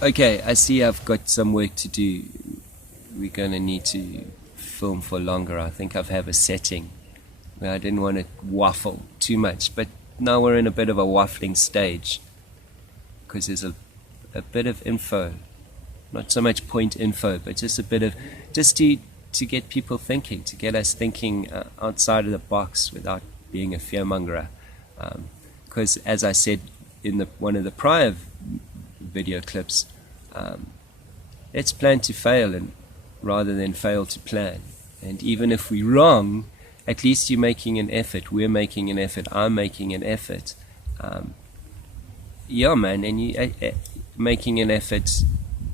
Okay, I see I've got some work to do. We're going to need to film for longer. I think I've have a setting where I didn't want to waffle too much, but now we're in a bit of a waffling stage because there's a bit of info, not so much point info, but just a bit of, just to get people thinking, to get us thinking outside of the box without being a fearmongerer. Because as I said in one of the prior video clips, let's plan to fail and rather than fail to plan. And even if we're wrong, at least you're making an effort, we're making an effort, I'm making an effort. Yeah, man, and you making an effort,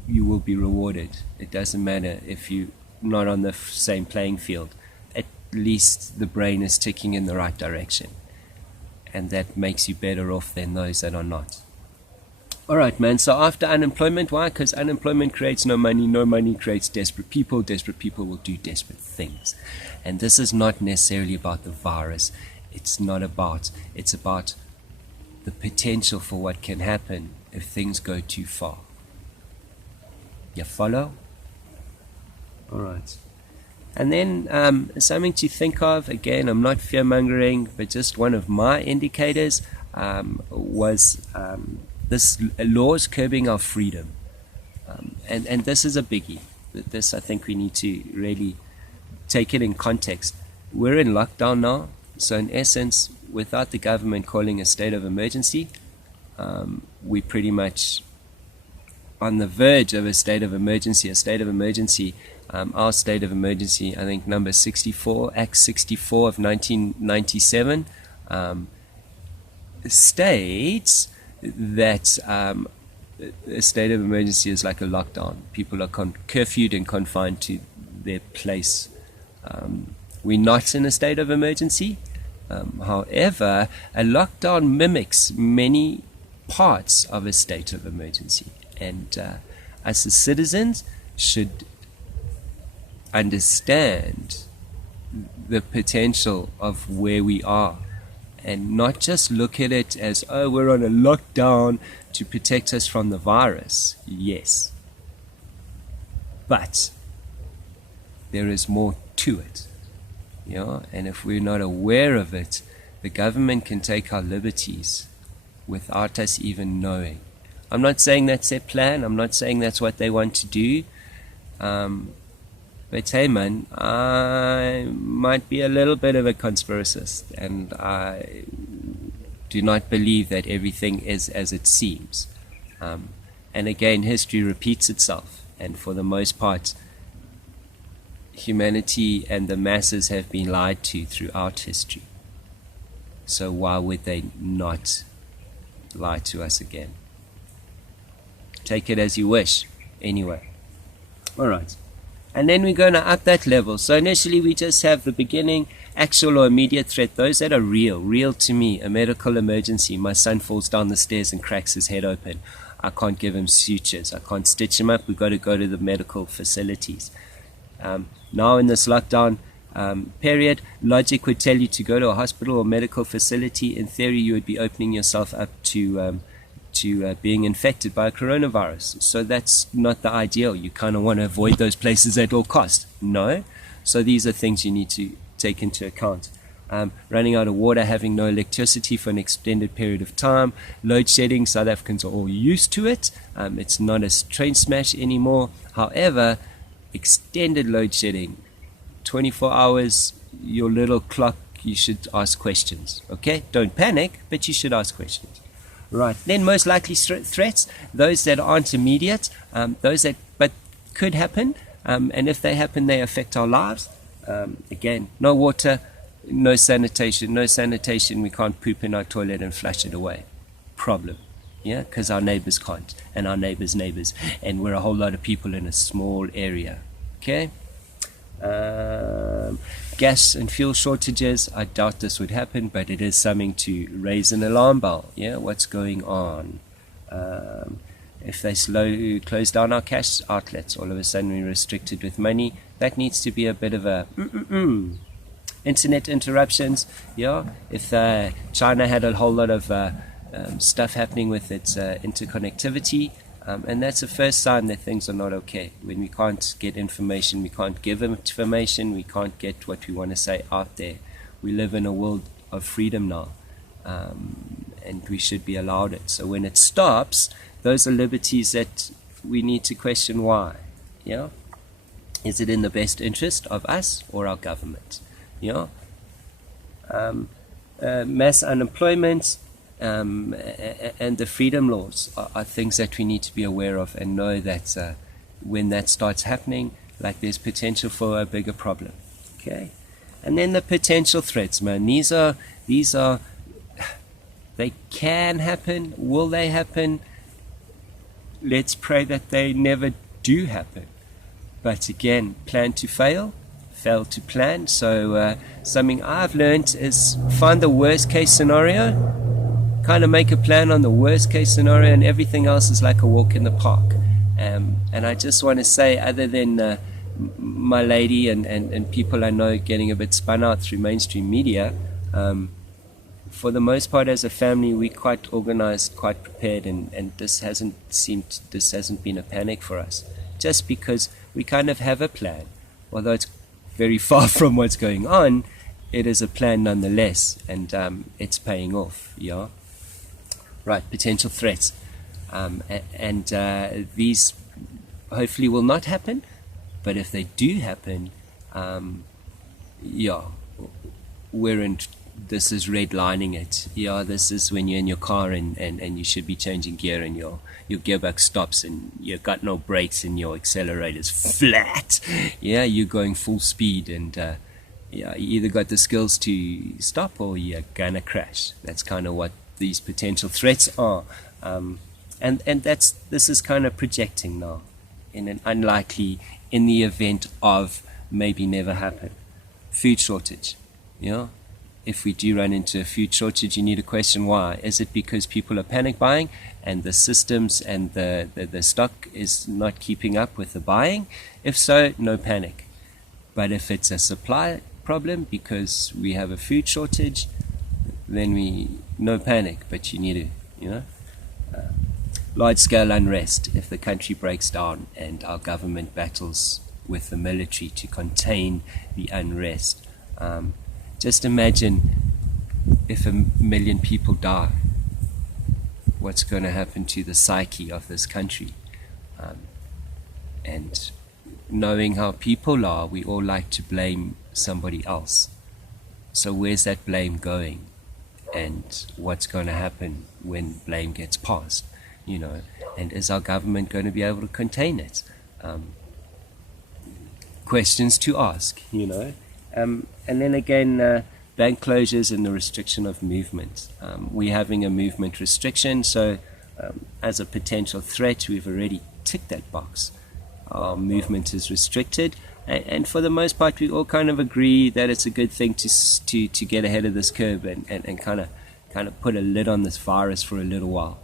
you will be rewarded. It doesn't matter if you're not on the same playing field. At least the brain is ticking in the right direction, and that makes you better off than those that are not. Alright, man, so after unemployment, why? Because unemployment creates no money creates desperate people will do desperate things. And this is not necessarily about the virus, it's about the potential for what can happen if things go too far. You follow? Alright. And then something to think of, again, I'm not fear-mongering, but just one of my indicators was this laws curbing our freedom. And this is a biggie. This, I think we need to really take it in context. We're in lockdown now, so in essence, without the government calling a state of emergency, we're pretty much on the verge of a state of emergency. Our state of emergency, I think number 64, Act 64 of 1997, states that a state of emergency is like a lockdown. People are curfewed and confined to their place. We're not in a state of emergency. However, a lockdown mimics many parts of a state of emergency. And us as citizens should understand the potential of where we are and not just look at it as, oh, we're on a lockdown to protect us from the virus. Yes. But there is more to it. You know? And if we're not aware of it, the government can take our liberties without us even knowing. I'm not saying that's their plan. I'm not saying that's what they want to do. But hey, man, I might be a little bit of a conspiracist, and I do not believe that everything is as it seems. And again, history repeats itself, and for the most part, humanity and the masses have been lied to throughout history. So why would they not lie to us again? Take it as you wish. Anyway. Alright. And then we're going to up that level. So initially we just have the beginning, actual or immediate threat. Those that are real to me. A medical emergency. My son falls down the stairs and cracks his head open. I can't give him sutures. I can't stitch him up. We've got to go to the medical facilities. Now in this lockdown period, logic would tell you to go to a hospital or medical facility. In theory, you would be opening yourself up to being infected by a coronavirus. So that's not the ideal. You kind of want to avoid those places at all costs. No. So these are things you need to take into account. Running out of water, having no electricity for an extended period of time, load shedding, South Africans are all used to it. It's not a train smash anymore. However, extended load shedding, 24 hours, your little clock, you should ask questions. Okay? Don't panic, but you should ask questions. Right. Then most likely threats, those that aren't immediate, those that but could happen, and if they happen, they affect our lives. Again, no water, no sanitation. No sanitation, we can't poop in our toilet and flush it away. Problem. Yeah, because our neighbors can't, and our neighbors' neighbors, and we're a whole lot of people in a small area. Okay? Gas and fuel shortages, I doubt this would happen, but it is something to raise an alarm bell. Yeah, what's going on? If they close down our cash outlets, all of a sudden we're restricted with money. That needs to be a bit of a internet interruptions. Yeah, if China had a whole lot of stuff happening with its interconnectivity, And that's the first sign that things are not okay. When we can't get information, we can't give information, we can't get what we want to say out there. We live in a world of freedom now, and we should be allowed it. So when it stops, those are liberties that we need to question why. Yeah, is it in the best interest of us or our government? Yeah, mass unemployment. And the freedom laws are things that we need to be aware of and know that when that starts happening, like there's potential for a bigger problem. Okay, and then the potential threats, man. These are they can happen. Will they happen? Let's pray that they never do happen. But again, plan to fail to plan. So something I've learned is find the worst case scenario. Kind of make a plan on the worst case scenario, and everything else is like a walk in the park. And I just want to say, other than my lady and people I know getting a bit spun out through mainstream media, for the most part as a family we're quite organized, quite prepared, and this hasn't been a panic for us, just because we kind of have a plan. Although it's very far from what's going on, it is a plan nonetheless, and it's paying off. Yeah. Right, potential threats, and these hopefully will not happen, but if they do happen, yeah, this is redlining it. Yeah, this is when you're in your car and you should be changing gear and your gearbox stops and you've got no brakes and your accelerator's flat. Yeah, you're going full speed, and yeah, you either got the skills to stop or you're gonna crash. That's kind of what these potential threats are, and this is kind of projecting now in an unlikely, in the event of maybe never happen. Food shortage. If we do run into a food shortage, you need to question why. Is it because people are panic buying and the systems and the stock is not keeping up with the buying? If so, no panic. But if it's a supply problem because we have a food shortage, then no panic, but you need to, large-scale unrest if the country breaks down and our government battles with the military to contain the unrest. Just imagine if 1 million people die, what's going to happen to the psyche of this country. And knowing how people are, we all like to blame somebody else. So where's that blame going? And what's going to happen when blame gets passed, and is our government going to be able to contain it? Questions to ask, and then again, bank closures and the restriction of movement. We're having a movement restriction, so as a potential threat, we've already ticked that box. Our movement is restricted, and for the most part we all kind of agree that it's a good thing to get ahead of this curve and kind of put a lid on this virus for a little while.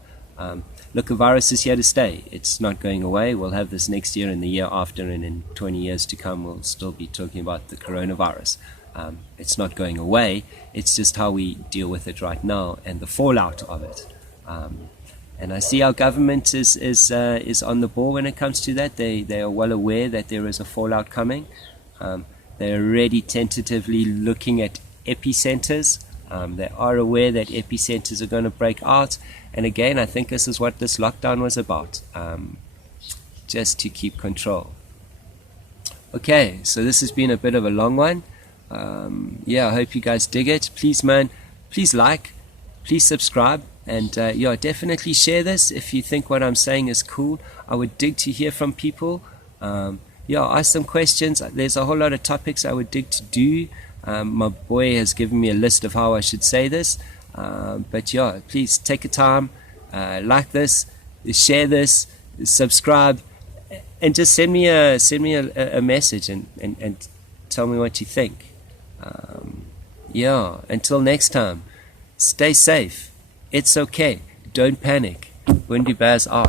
Look, the virus is here to stay. It's not going away. We'll have this next year and the year after, and in 20 years to come we'll still be talking about the coronavirus. It's not going away. It's just how we deal with it right now and the fallout of it. And I see our government is on the ball when it comes to that. They are well aware that there is a fallout coming. They're already tentatively looking at epicenters. They are aware that epicenters are going to break out. And again, I think this is what this lockdown was about, just to keep control. Okay, so this has been a bit of a long one. Yeah, I hope you guys dig it. Please, man, please like, please subscribe. And yeah, definitely share this if you think what I'm saying is cool. I would dig to hear from people. Yeah, ask some questions. There's a whole lot of topics I would dig to do. My boy has given me a list of how I should say this. But yeah, please take a time, like this, share this, subscribe, and just send me a message and tell me what you think. Yeah, until next time, stay safe. It's okay. Don't panic. Windy Bears out.